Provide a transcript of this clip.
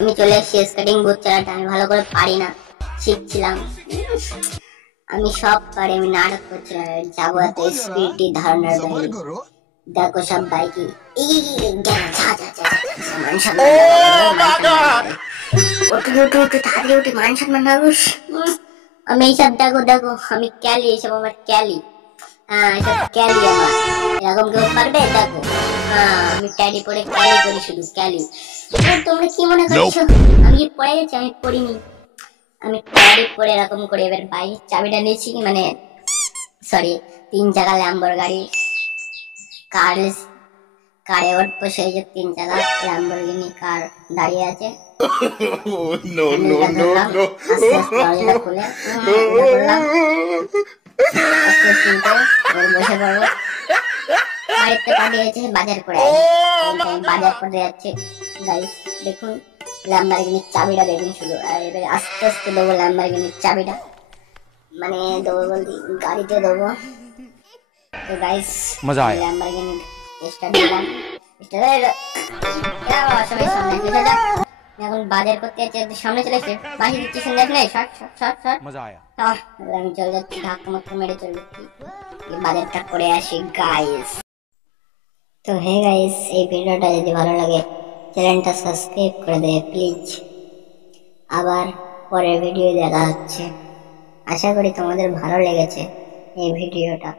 আমি চলে এসেছি স্কেটিং বুট চালাতে। আমি ভালো করে পারি না, শিখছিলাম। আমি সব পারি, আমি নাটক করছিলাম যাবো এত স্পিডি ধারণার বাইরে। দেখো সব বাইকি আমি এইসব দেখো দেখো আমি ক্যালি, এইসব আমার ক্যালি। এসব ক্যালি আমার, এরকম কেউ পারবে? দেখো আমি ক্যালি পরে ক্যালি করি, শুধু ক্যালি। তোমরা কি মনে করছো আমি কি পড়ে গেছি? আমি পড়িনি, আমি ক্যালি পরে এরকম করে এবার বাইকের চাবিটা নিয়েছি, মানে সরি 3 চাকা ল্যাম্বর গাড়ি, কারে উঠবো, সেই যে 3 চাকা ল্যাম্বরগিনি কার দাঁড়িয়ে আছে। আস্তে আস্তে দরজাটা খুলে বসে পড়বো। বাড়িতে পাঠিয়েছে বাজার করে, বাজার করে যাচ্ছে গাইস। দেখুন ল্যাম্বরগিনির চাবিটা দেখুন শুধু, আর এবার আস্তে আস্তে দেবো ল্যাম্বরগিনির চাবিটা, মানে দেবো বলতে গাড়িতে দেবো। তো গাইস মজা আয়া। ল্যাম্বরগিনি স্টার্ট দিলাম, এখন বাজার করতে যাচ্ছে, সামনে চলে এসে বাসি দিচ্ছি, শুনে দেখলে শর্ট শর্ট শর্ট শর্ট। मजा आया। আমি চলে যাচ্ছি, ধাক্কা মাক্কা মেরে চলে যাচ্ছি, বাজারটা করে আসি গাইস। তো হে গাইস, এই ভিডিওটা যদি ভালো লাগে চ্যানেলটা সাবস্ক্রাইব করে দেবে প্লিজ। আবার পরের ভিডিও দেখা হচ্ছে। আশা করি তোমাদের ভালো লেগেছে এই ভিডিওটা।